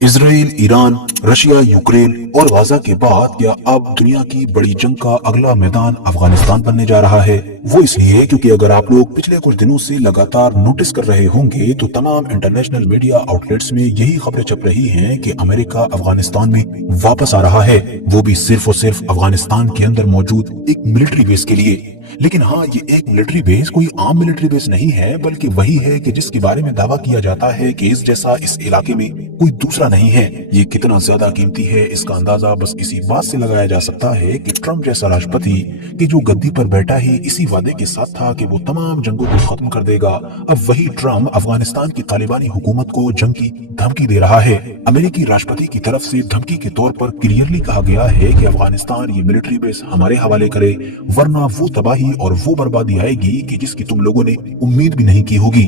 Israel, Iran, Russia, Ukraine और Gaza के बाद क्या अब दुनिया की बड़ी जंग का अगला मैदान अफगानिस्तान बनने जा रहा है? वो इसलिए क्योंकि अगर आप लोग पिछले कुछ दिनों से लगातार नोटिस कर रहे होंगे तो तमाम इंटरनेशनल मीडिया आउटलेट्स में यही खबरें छप रही हैं कि अमेरिका अफगानिस्तान में वापस आ रहा है, वो भी सिर्फ और सिर्फ अफगानिस्तान के अंदर मौजूद एक मिलिट्री बेस के लिए। लेकिन हाँ, ये एक मिलिट्री बेस कोई आम मिलिट्री बेस नहीं है, बल्कि वही है कि जिसके बारे में दावा किया जाता है कि इस जैसा इस इलाके में कोई दूसरा नहीं है। ये कितना ज्यादा कीमती है इसका अंदाजा बस इसी बात से लगाया जा सकता है कि ट्रम्प जैसा राष्ट्रपति कि जो गद्दी पर बैठा ही इसी वादे के साथ था कि वो तमाम जंगों को खत्म कर देगा, अब वही ट्रम्प अफगानिस्तान की तालिबानी हुकूमत को जंग की धमकी दे रहा है। अमेरिकी राष्ट्रपति की तरफ से धमकी के तौर पर क्लियरली कहा गया है कि अफगानिस्तान ये मिलिट्री बेस हमारे हवाले करे, वरना वो तबाही और वो बर्बादी आएगी कि जिसकी तुम लोगों ने उम्मीद भी नहीं की होगी।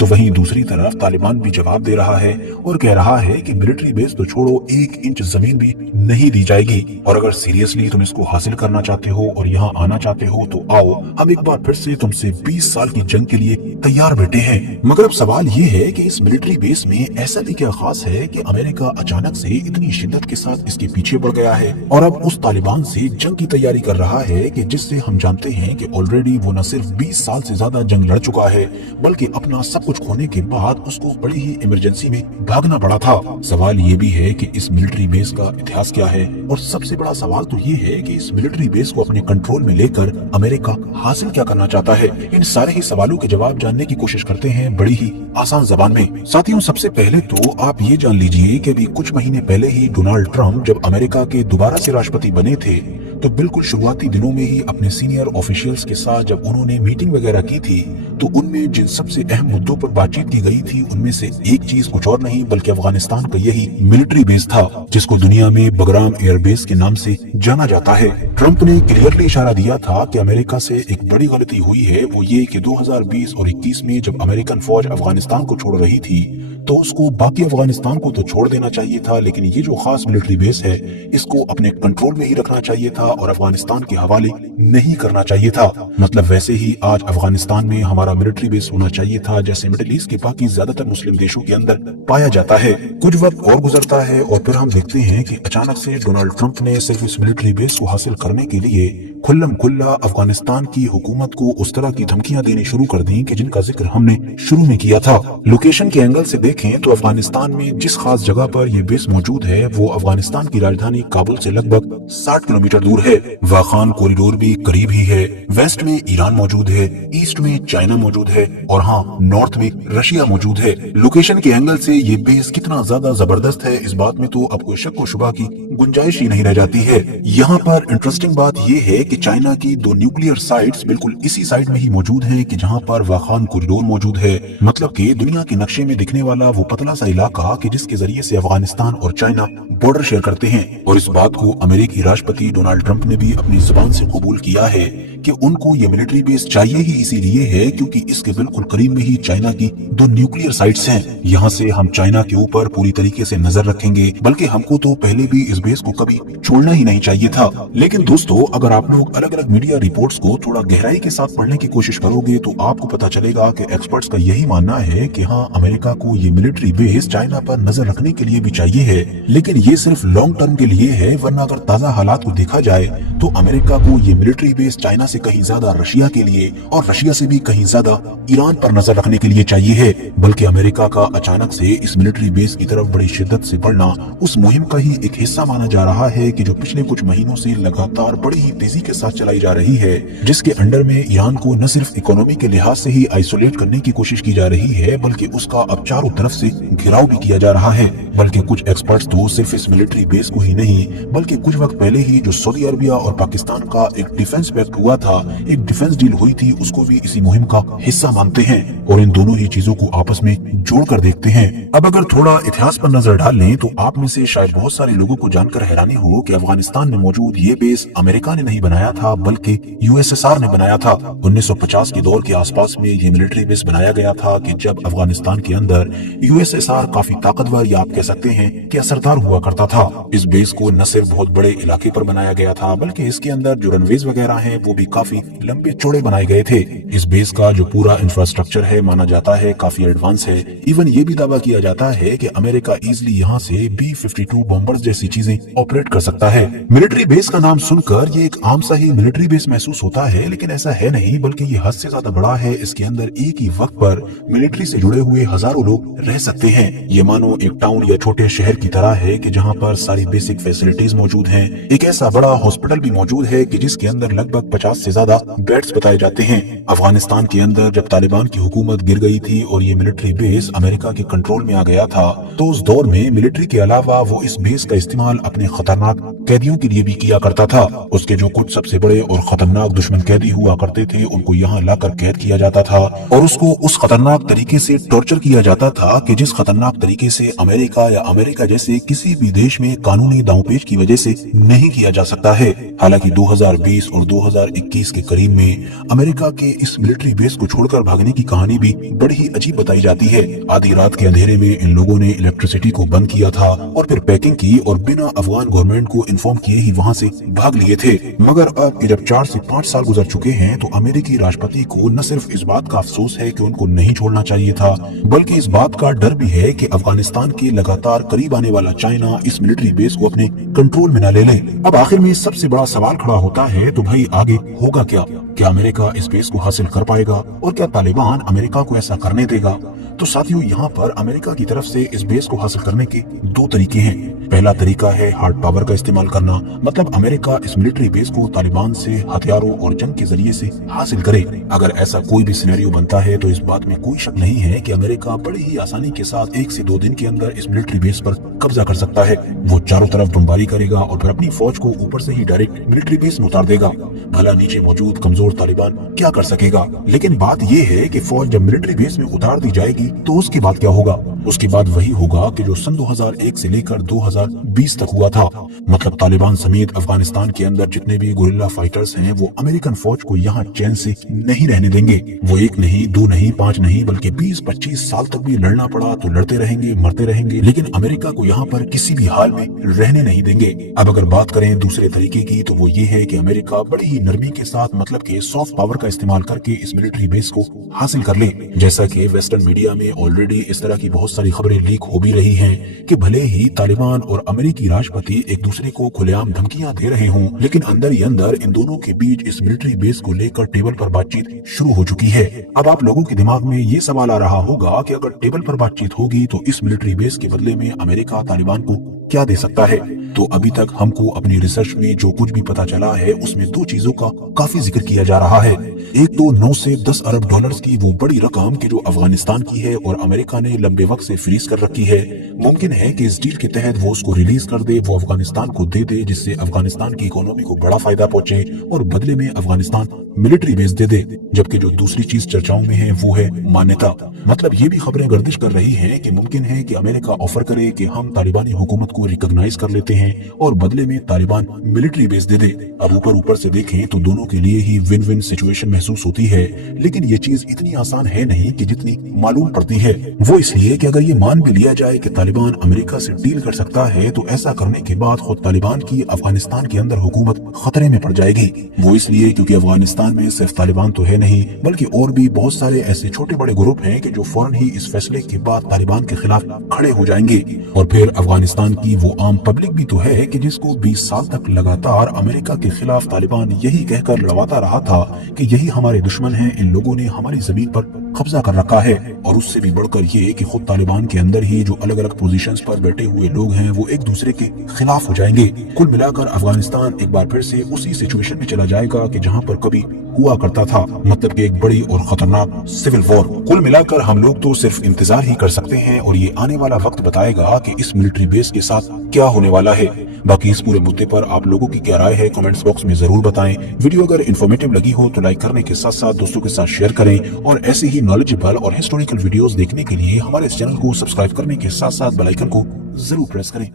तो वहीं दूसरी तरफ तालिबान भी जवाब दे रहा है और कह रहा है कि मिलिट्री बेस तो छोड़ो, 1 इंच जमीन भी नहीं दी जाएगी, और अगर सीरियसली तुम इसको हासिल करना चाहते हो और यहाँ आना चाहते हो तो आओ, हम एक बार फिर से तुमसे 20 साल की जंग के लिए तैयार बैठे हैं। मगर अब सवाल ये है कि इस मिलिट्री बेस में ऐसा भी क्या खास है कि अमेरिका अचानक से इतनी शिद्दत के साथ इसके पीछे बढ़ गया है और अब उस तालिबान से जंग की तैयारी कर रहा है कि जिससे हम जानते हैं कि ऑलरेडी वो न सिर्फ 20 साल से ज्यादा जंग लड़ चुका है, बल्कि अपना सब कुछ खोने के बाद उसको बड़ी ही इमरजेंसी में भागना पड़ा था। सवाल ये भी है कि इस मिलिट्री बेस का इतिहास क्या है, और सबसे बड़ा सवाल तो ये है कि इस मिलिट्री बेस को अपने कंट्रोल में लेकर अमेरिका हासिल क्या करना चाहता है। इन सारे ही सवालों के जवाब जानने की कोशिश करते हैं बड़ी ही आसान जबान में। साथियों, सबसे पहले तो आप ये जान लीजिए कि अभी कुछ महीने पहले ही डोनाल्ड ट्रम्प जब अमेरिका के दोबारा से राष्ट्रपति बने थे तो बिल्कुल शुरुआती दिनों में ही अपने सीनियर ऑफिशियल्स के साथ जब उन्होंने मीटिंग वगैरह की थी तो उनमें जिन सबसे अहम मुद्दों पर बातचीत की गई थी उनमें से एक चीज कुछ और नहीं बल्कि अफगानिस्तान का यही मिलिट्री बेस था, जिसको दुनिया में बगराम एयर बेस के नाम से जाना जाता है। ट्रम्प ने क्लियरली इशारा दिया था कि अमेरिका से एक बड़ी गलती हुई है, वो ये कि 2020 और 21 में जब अमेरिकन फौज अफगानिस्तान को छोड़ रही थी तो उसको बाकी अफगानिस्तान को तो छोड़ देना चाहिए था, लेकिन ये जो खास मिलिट्री बेस है इसको अपने कंट्रोल में ही रखना चाहिए था और अफगानिस्तान के हवाले नहीं करना चाहिए था। मतलब वैसे ही आज अफगानिस्तान में हमारा मिलिट्री बेस होना चाहिए था जैसे मिडिल ईस्ट के बाकी ज्यादातर मुस्लिम देशों के अंदर पाया जाता है। कुछ वक्त और गुजरता है और फिर हम देखते हैं कि अचानक से डोनाल्ड ट्रम्प ने सिर्फ इस मिलिट्री बेस को हासिल करने के लिए खुल्लम खुल्ला अफगानिस्तान की हुकूमत को उस तरह की धमकियां देनी शुरू कर दी कि जिनका जिक्र हमने शुरू में किया था। लोकेशन के एंगल से देखें तो अफगानिस्तान में जिस खास जगह पर यह बेस मौजूद है वो अफगानिस्तान की राजधानी काबुल से लगभग 60 किलोमीटर दूर है। वाखान कॉरिडोर भी करीब ही है। वेस्ट में ईरान मौजूद है, ईस्ट में चाइना मौजूद है और हाँ, नॉर्थ में रशिया मौजूद है। लोकेशन के एंगल से ये बेस कितना ज्यादा जबरदस्त है इस बात में तो अब कोई शक व शुबा की गुंजाइश ही नहीं रह जाती है। यहाँ पर इंटरेस्टिंग बात ये है कि चाइना की 2 न्यूक्लियर साइट्स बिल्कुल इसी साइड में ही मौजूद हैं कि जहाँ पर वाखान कॉरिडोर मौजूद है। मतलब कि दुनिया के नक्शे में दिखने वाला वो पतला सा इलाका कि जिसके जरिए से अफगानिस्तान और चाइना बॉर्डर शेयर करते हैं। और इस बात को अमेरिकी राष्ट्रपति डोनाल्ड ट्रम्प ने भी अपनी जुबान से कबूल किया है कि उनको ये मिलिट्री बेस चाहिए ही इसीलिए है क्योंकि इसके बिल्कुल करीब में ही चाइना की 2 न्यूक्लियर साइट्स हैं। यहाँ से हम चाइना के ऊपर पूरी तरीके से नजर रखेंगे, बल्कि हमको तो पहले भी इस बेस को कभी छोड़ना ही नहीं चाहिए था। लेकिन दोस्तों, अगर आप लोग अलग अलग मीडिया रिपोर्ट्स को थोड़ा गहराई के साथ पढ़ने की कोशिश करोगे तो आपको पता चलेगा कि एक्सपर्ट्स का यही मानना है कि हाँ, अमेरिका को ये मिलिट्री बेस चाइना पर नजर रखने के लिए भी चाहिए है, लेकिन ये सिर्फ लॉन्ग टर्म के लिए है, वरना अगर ताजा हालात को देखा जाए तो अमेरिका को ये मिलिट्री बेस चाइना से कहीं ज्यादा रशिया के लिए और रशिया से भी कहीं ज्यादा ईरान पर नजर रखने के लिए चाहिए है। बल्कि अमेरिका का अचानक से इस मिलिट्री बेस की तरफ बड़ी शिद्दत से बढ़ना उस मुहिम का ही एक हिस्सा माना जा रहा है कि जो पिछले कुछ महीनों से लगातार बड़ी ही तेजी के साथ चलाई जा रही है, जिसके अंडर में ईरान को न सिर्फ इकोनॉमी के लिहाज से ही आइसोलेट करने की कोशिश की जा रही है बल्कि उसका अब चारों तरफ से घिराव भी किया जा रहा है। बल्कि कुछ एक्सपर्ट्स तो सिर्फ इस मिलिट्री बेस को ही नहीं बल्कि कुछ वक्त पहले ही जो सऊदी अरबिया और पाकिस्तान का एक डिफेंस पैक्ट हुआ था, एक डिफेंस डील हुई थी, उसको भी इसी मुहिम का हिस्सा मानते हैं और इन दोनों ही चीजों को आपस में जोड़कर देखते हैं। अब अगर थोड़ा इतिहास पर नजर डाल लें तो आप में से शायद बहुत सारे लोगों को जानकर हैरानी हो कि अफगानिस्तान में मौजूद ये बेस अमेरिका ने नहीं बनाया था बल्कि यूएसएसआर ने बनाया था। 1950 के दौर के आसपास में ये मिलिट्री बेस बनाया गया था कि जब अफगानिस्तान के अंदर यूएसएसआर काफी ताकतवर या आप कह कह सकते हैं कि असरदार हुआ करता था। इस बेस को न सिर्फ बहुत बड़े इलाके पर बनाया गया था, बल्कि इसके अंदर जो रनवेज वगैरह हैं वो भी काफी लंबे चौड़े बनाए गए थे। इस बेस का जो पूरा इंफ्रास्ट्रक्चर है माना जाता है काफी एडवांस है। इवन ये भी दावा किया जाता है कि अमेरिका इजिली यहाँ से B-52 बॉम्बर्स जैसी चीजें ऑपरेट कर सकता है। मिलिट्री बेस का नाम सुनकर ये एक आम सा ही मिलिट्री बेस महसूस होता है, लेकिन ऐसा है नहीं, बल्कि ये हद से ज्यादा बड़ा है। इसके अंदर एक ही वक्त पर मिलिट्री से जुड़े हुए हजारों लोग रह सकते हैं। ये मानो एक टाउन या छोटे शहर की तरह है कि जहाँ पर सारी बेसिक फैसिलिटीज मौजूद हैं। एक ऐसा बड़ा हॉस्पिटल भी मौजूद है कि जिसके अंदर लगभग 50 से ज्यादा बेड्स बताए जाते हैं। अफगानिस्तान के अंदर जब तालिबान की हुकूमत गिर गई थी और ये मिलिट्री बेस अमेरिका के कंट्रोल में आ गया था, तो उस दौर में मिलिट्री के अलावा वो इस बेस का इस्तेमाल अपने खतरनाक कैदियों के लिए भी किया करता था। उसके जो कुछ सबसे बड़े और खतरनाक दुश्मन कैदी हुआ करते थे उनको यहाँ लाकर कैद किया जाता था और उसको उस खतरनाक तरीके से टॉर्चर किया जाता था कि जिस खतरनाक तरीके से अमेरिका या अमेरिका जैसे किसी भी देश में कानूनी दांवपेच की वजह से नहीं किया जा सकता है। हालांकि 2020 और 2021 के करीब में अमेरिका के इस मिलिट्री बेस को छोड़कर भागने की कहानी भी बड़ी ही अजीब बताई जाती है। आधी रात के अंधेरे में इन लोगों ने इलेक्ट्रिसिटी को बंद किया था और फिर पैकिंग की और बिना अफगान गवर्नमेंट को इन्फॉर्म किए ही वहाँ से भाग लिए थे। मगर अब जब 4 से 5 साल गुजर चुके हैं तो अमेरिकी राष्ट्रपति को न सिर्फ इस बात का अफसोस है कि उनको नहीं छोड़ना चाहिए था, बल्कि इस बात का डर भी है कि अफगानिस्तान के लगातार करीब आने वाला चाइना इस मिलिट्री बेस को अपने कंट्रोल में न ले ले। अब आखिर में सबसे बड़ा सवाल खड़ा होता है, तो भाई आगे होगा क्या? क्या अमेरिका इस बेस को हासिल कर पाएगा और क्या तालिबान अमेरिका को ऐसा करने देगा? तो साथियों, यहाँ पर अमेरिका की तरफ से इस बेस को हासिल करने के 2 तरीके हैं। पहला तरीका है हार्ड पावर का इस्तेमाल करना, मतलब अमेरिका इस मिलिट्री बेस को तालिबान से हथियारों और जंग के जरिए से हासिल करे। अगर ऐसा कोई भी सिनेरियो बनता है तो इस बात में कोई शक नहीं है कि अमेरिका बड़ी ही आसानी के साथ 1 से 2 दिन के अंदर इस मिलिट्री बेस पर कब्जा कर सकता है। वो चारों तरफ बमबारी करेगा और फिर अपनी फौज को ऊपर से ही डायरेक्ट मिलिट्री बेस में उतार देगा। भला नीचे मौजूद कमजोर तालिबान क्या कर सकेगा? लेकिन बात यह है कि फौज जब मिलिट्री बेस में उतार दी जाएगी तो उसके बाद क्या होगा? उसके बाद वही होगा कि जो सन 2001 से लेकर 2020 तक हुआ था। मतलब तालिबान समेत अफगानिस्तान के अंदर जितने भी गुरिल्ला फाइटर्स हैं वो अमेरिकन फौज को यहाँ चैन से नहीं रहने देंगे। वो 1 नहीं, 2 नहीं, 5 नहीं, बल्कि 20-25 साल तक भी लड़ना पड़ा तो लड़ते रहेंगे, मरते रहेंगे, लेकिन अमेरिका को यहाँ पर किसी भी हाल में रहने नहीं देंगे। अब अगर बात करें दूसरे तरीके की, तो वो ये है कि अमेरिका बड़ी ही नरमी के साथ, मतलब के सॉफ्ट पावर का इस्तेमाल करके इस मिलिट्री बेस को हासिल कर ले। जैसा कि वेस्टर्न मीडिया में ऑलरेडी इस तरह की बहुत सारी खबरें लीक हो भी रही हैं कि भले ही तालिबान और अमेरिकी राष्ट्रपति एक दूसरे को खुलेआम धमकियां दे रहे हों, लेकिन अंदर ही अंदर इन दोनों के बीच इस मिलिट्री बेस को लेकर टेबल पर बातचीत शुरू हो चुकी है। अब आप लोगों के दिमाग में ये सवाल आ रहा होगा कि अगर टेबल पर बातचीत होगी तो इस मिलिट्री बेस के बदले में अमेरिका तालिबान को क्या दे सकता है? तो अभी तक हमको अपनी रिसर्च में जो कुछ भी पता चला है उसमें 2 चीजों का काफी जिक्र किया जा रहा है। एक तो 9 से 10 अरब डॉलर्स की वो बड़ी रकम कि जो अफगानिस्तान की है और अमेरिका ने लंबे वक्त से फ्रीज कर रखी है, मुमकिन है कि इस डील के तहत वो उसको रिलीज कर दे, वो अफगानिस्तान को दे दे, जिससे अफगानिस्तान की इकोनॉमी को बड़ा फायदा पहुंचे और बदले में अफगानिस्तान मिलिट्री बेस दे दे। जबकि जो दूसरी चीज चर्चाओं में है वो है मान्यता। मतलब ये भी खबरें गर्दिश कर रही हैं कि मुमकिन है कि अमेरिका ऑफर करे कि हम तालिबानी हुकूमत को रिकॉग्नाइज कर लेते हैं और बदले में तालिबान मिलिट्री बेस दे दे। अब ऊपर से देखें तो दोनों के लिए ही विन विन सिचुएशन महसूस होती है, लेकिन ये चीज इतनी आसान है नहीं कि जितनी मालूम पड़ती है। वो इसलिए कि अगर ये मान भी लिया जाए कि तालिबान अमेरिका से डील कर सकता है, तो ऐसा करने के बाद खुद तालिबान की अफगानिस्तान के अंदर हुकूमत खतरे में पड़ जाएगी। वो इसलिए क्योंकि अफगानिस्तान में सिर्फ तालिबान तो है नहीं, बल्कि और भी बहुत सारे ऐसे छोटे बड़े ग्रुप हैं कि जो फौरन ही इस फैसले के बाद तालिबान के खिलाफ खड़े हो जाएंगे। और फिर अफगानिस्तान की वो आम पब्लिक भी तो है कि जिसको 20 साल तक लगातार अमेरिका के खिलाफ तालिबान यही कहकर लड़वाता रहा था कि यही हमारे दुश्मन हैं, इन लोगों ने हमारी जमीन पर कब्जा कर रखा है। और उससे भी बढ़कर ये कि खुद तालिबान के अंदर ही जो अलग अलग पोजीशंस पर बैठे हुए लोग हैं वो एक दूसरे के खिलाफ हो जाएंगे। कुल मिलाकर अफगानिस्तान एक बार फिर से उसी सिचुएशन में चला जाएगा कि जहां पर कभी हुआ करता था, मतलब कि एक बड़ी और खतरनाक सिविल वॉर। कुल मिलाकर हम लोग तो सिर्फ इंतजार ही कर सकते हैं और ये आने वाला वक्त बताएगा कि इस मिलिट्री बेस के साथ क्या होने वाला है। बाकी इस पूरे मुद्दे पर आप लोगों की क्या राय है कमेंट्स बॉक्स में जरूर बताएं। वीडियो अगर इन्फॉर्मेटिव लगी हो तो लाइक करने के साथ साथ दोस्तों के साथ शेयर करें और ऐसे ही नॉलेजेबल और हिस्टोरिकल वीडियोस देखने के लिए हमारे इस चैनल को सब्सक्राइब करने के साथ साथ बेल आइकन को जरूर प्रेस करें।